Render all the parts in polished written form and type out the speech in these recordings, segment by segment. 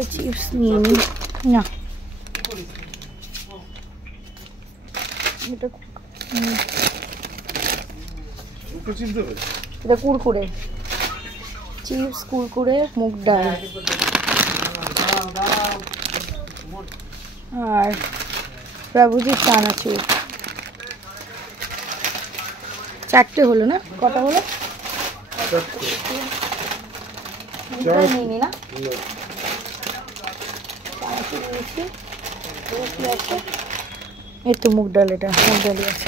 একটা চিপস নিয়ে নি না, এটা কুরকুরে চিপস, কুরকুরে, মুগ ডাল আর প্রভুজির চানাচুর। 4টে হলো না? কটা হলো? নিইনি না, চানাচুর নিয়েছি। কি আছে? এই তো মুগ ডাল, এটা মুগ ডালই আছে।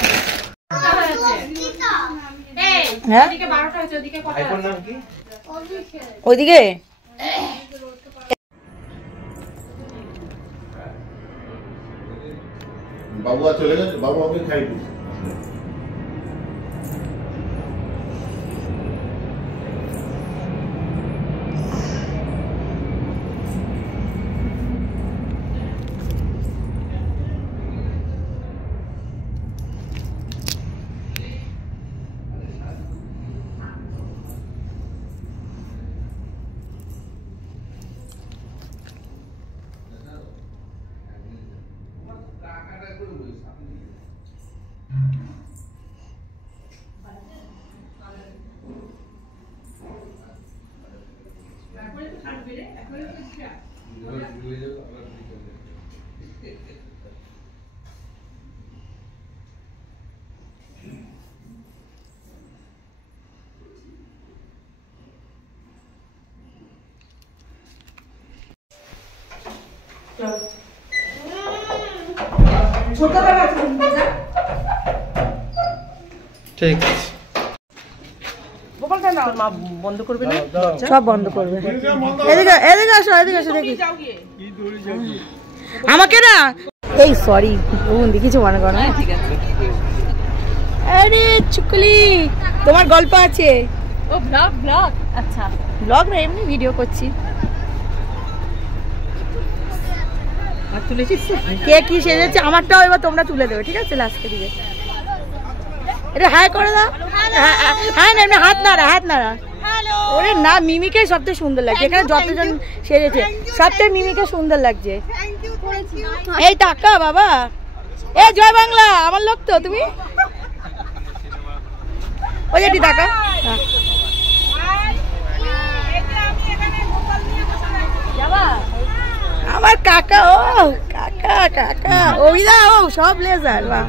হ্যাঁ ওইদিকে বাবু চলে গেছে, বাবু আমি খাই দিই। ঠিক আছে, বন্ধ করবে না, সব বন্ধ করবে। এদিকে এদিকে আসো, এদিকে আসো দেখি আমাকে না। এই সরি বন্ধু, কিছু মনে করো না। ঠিক আছে। আরে চুকলি, তোমার গল্প আছে? ও ব্লগ ব্লগ, আচ্ছা ব্লগ না, এমনি ভিডিও করছি। আর তুলেছিস? কে কি সেজেছে আমারটাও এবার তোমরা তুলে দেবে, ঠিক আছে? লাস্টের দিকে এটা হাই করে দাও। হ্যাঁ না, এমনি হাত নাড়া, হাত নাড়া। ওরে না, মিমিকে সবচেয়ে সুন্দর লাগছে এখানে, যতজন সেজেছে সবচেয়ে মিমিকে সুন্দর লাগছে। এই টাকা বাবা, এ জয় বাংলা, আমার লোক তো তুমি। ওই যেটি টাকা, আমার কাকা। ও কাকা, কাকা অভিদা, ও সব লেজার। বাহ,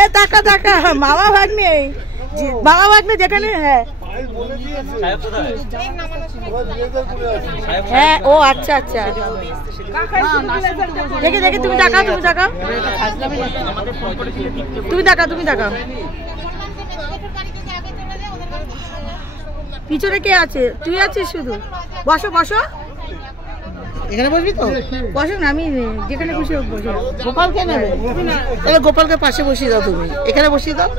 এ টাকা টাকা, মামা ভাগ্নে, মামা ভাগ্নে যেখানে। হ্যাঁ হ্যাঁ, ও আচ্ছা আচ্ছা, দেখি দেখি, তুমি টাকা, তুমি টাকা, তুমি টাকা, তুমি টাকা। পিছনে কে আছে? তুই আছিস শুধু। বসো বসো, এখানে বসবি তো? বসো না, আমি যেখানে খুশি বসে। গোপালকে নেবে? তাহলে গোপালকে পাশে বসিয়ে দাও, তুমি এখানে বসিয়ে দাও।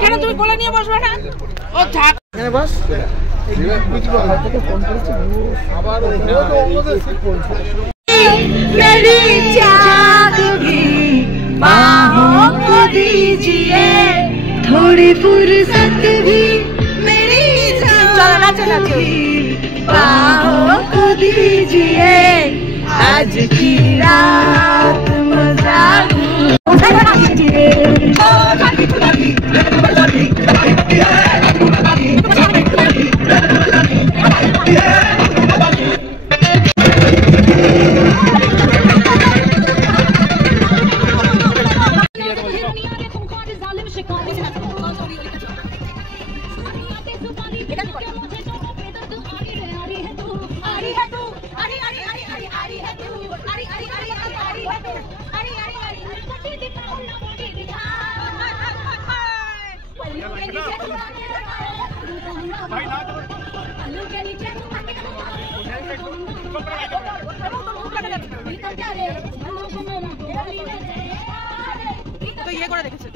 কেন তুমি কোলে নিয়ে বসবে না? ও থাক, এখানে বস। थोड़ी फुर्सत भी मेरी बाहों को दीजिए, आज की रात मजा कीजिए। तो ये করে দেখেছে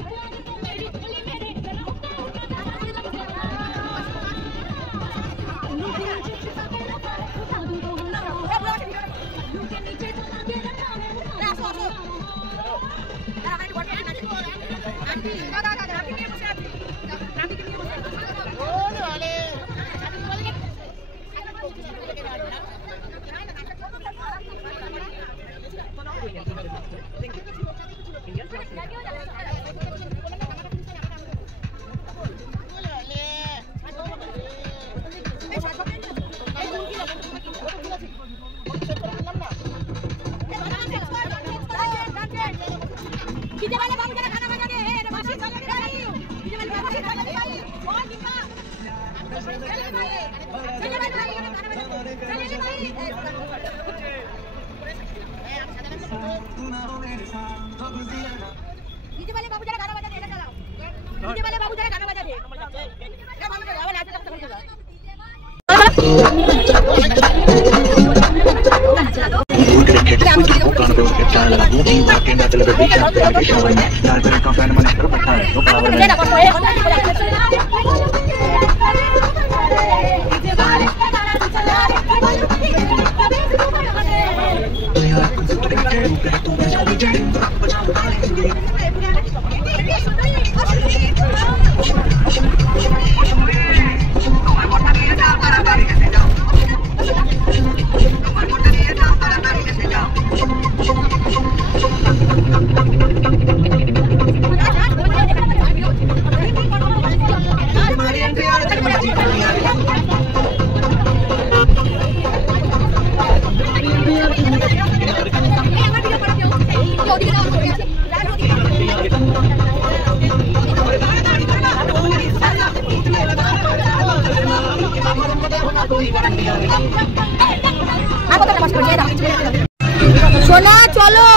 সোনা চলো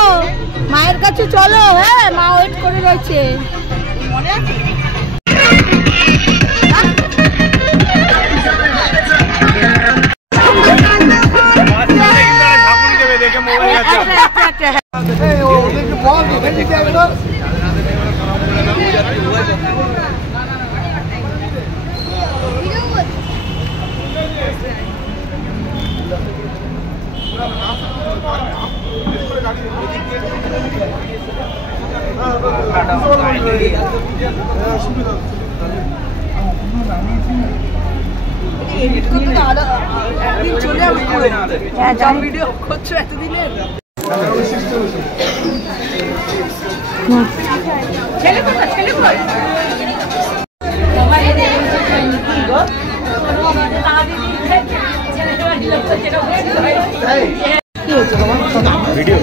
মায়ের কাছে চলো। হ্যাঁ মা ওয়েট করে রয়েছে। ভিডিও করছো এতদিনের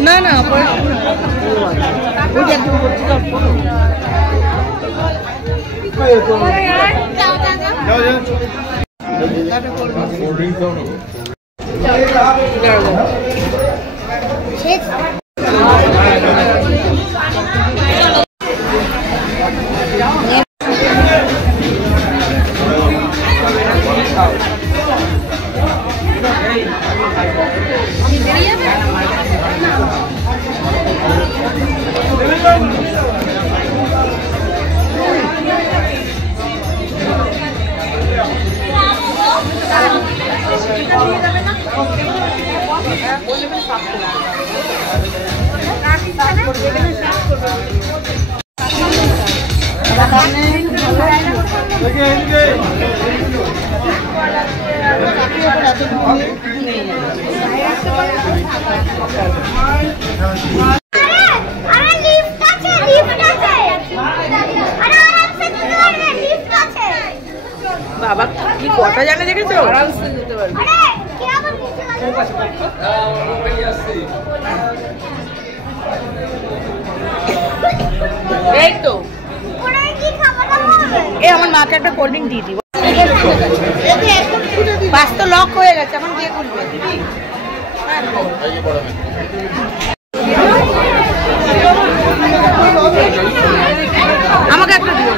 না না বাবা কি কথা জানে দেখেছো? আরামসে যেতে পারবে। এই তো আমার মাকে একটা কোল্ড ড্রিঙ্ক দিয়ে দিব। বাস তো লক হয়ে গেছে, এখন গিয়ে খুলবে। আমাকে একটা দিও।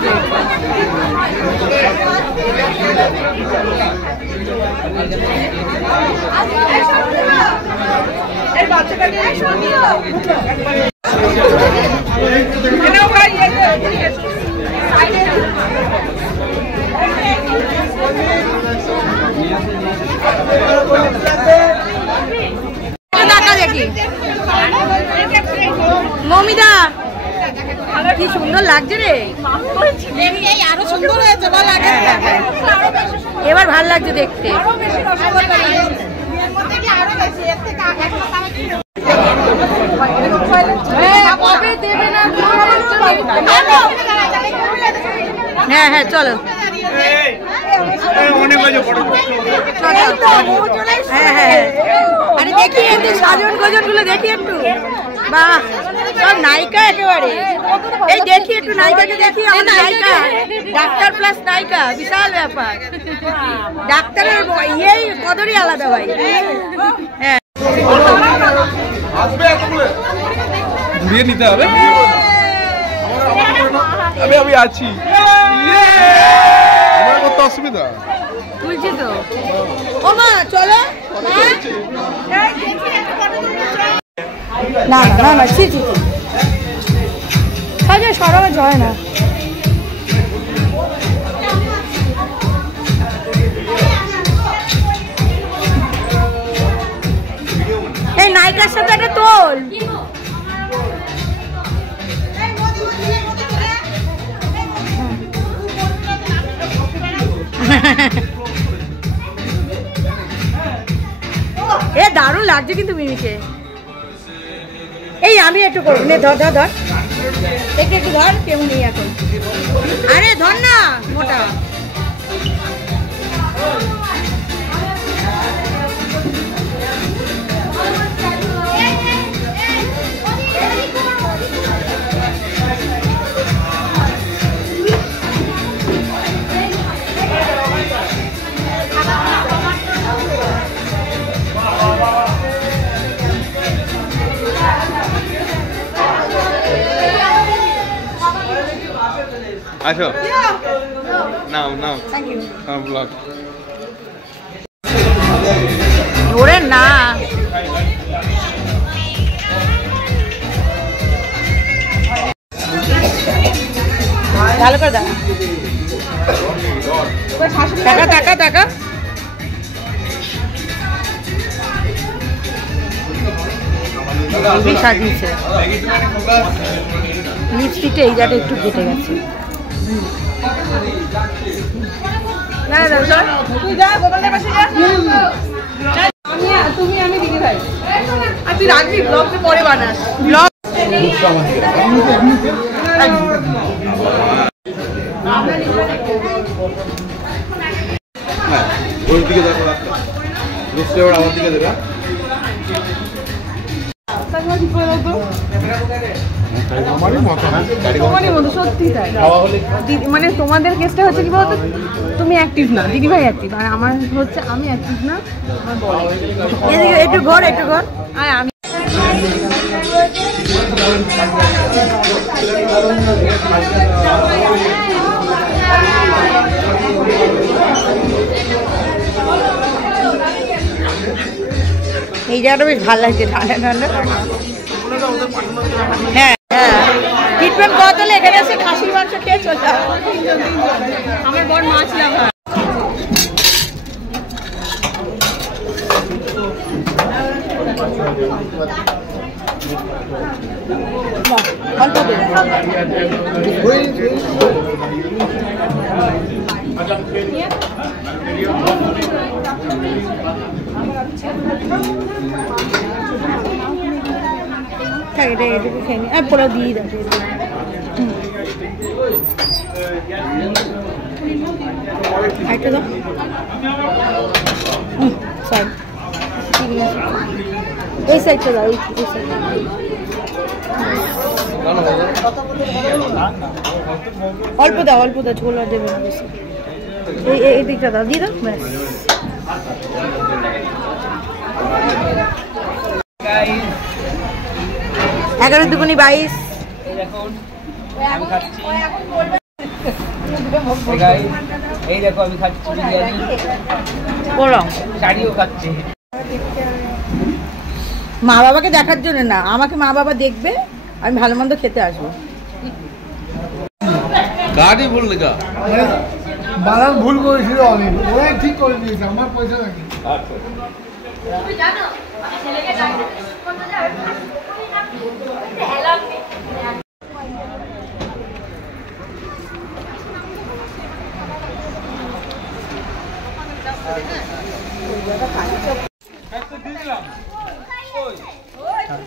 মমিদা কি সুন্দর লাগছে রে, আরো সুন্দর হয়েছে। এবার ভাল লাগছে দেখতে। হ্যাঁ হ্যাঁ চলো। হ্যাঁ হ্যাঁ আরে দেখি সাজন গজন গুলো দেখি একটু। বাহ, সব নায়িকা একেবারে। এই দেখি একটু নায়িকাকে দেখি, আমার নায়িকা, ডাক্তার প্লাস নায়িকা, বিশাল ব্যাপার। ডাক্তারের ইয়েই কদরই আলাদা ভাই। হ্যাঁ, ঘুরিয়ে নিতে হবে। আমি আছি, আমার কত অসুবিধা বুঝছি তো। ও মা চলো। না না না, ছি ছি, সরমে জয় না। এই নায়িকার সাথে একটা তোল। এ দারুণ লাগছে কিন্তু মিমিকে। এই আমি একটু করবো, নে ধর ধর ধর, একটু একটু ধর, কেমন নেই এখন। আরে ধর না মোটা। আসো, নাও নাও, ব্লগ ওরে না, ভালো করে দাও। টাকা টাকা টাকা, সাজিয়েছে। লিপস্টিকটা এই জায়গাটা একটু কেটে গেছে। তুমি আমি দিদি ভাই, আর তুই রাখবি ব্লগ পরে বানাস। ব্লগ ওর দিকে দেখো, আমার দিকে দেবে। মানে তোমাদের কেসটা হচ্ছে কি বলতো, তুমি অ্যাক্টিভ না, দিদিভাই অ্যাক্টিভ, আর আমার হচ্ছে আমি অ্যাক্টিভ না, আমার বলে একটু ঘর একটু ঘর। আর আমি এই জায়গাটা বেশ ভালো লাগছে, ঠান্ডা ঠান্ডা। হ্যাঁ হ্যাঁ, ট্রিটমেন্ট করা হলে এখানে এসে খাসির মাংস খেয়ে চলতে হবে। আমার বড় মাছ লাভা। অল্প দেবে। এটা এটুকু খেয়ে নি, আর পোলাও দিয়ে দাও। একটা দাও, সাইড, এই সাইডটা দাও, এই সাইড। অল্প দাও অল্প দাও, ঝোল আর দেবে না বেশি। এই দিকটা দাও, দিয়ে দাও, ব্যাস। এগারো দুগুনি 22। এই দেখো আমি খাচ্ছি বিরিয়ানি, শাড়িও খাচ্ছি। মা বাবাকে দেখার জন্য না, আমাকে মা বাবা দেখবে, আমি ভালো মন্দ খেতে আসবো। গাড়ি ভুল লেগা, বানান ভুল করেছিল অনেক, ওরাই ঠিক করে দিয়েছে, আমার পয়সা নাকি।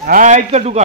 হ্যাঁ, এই তো ঢুকা।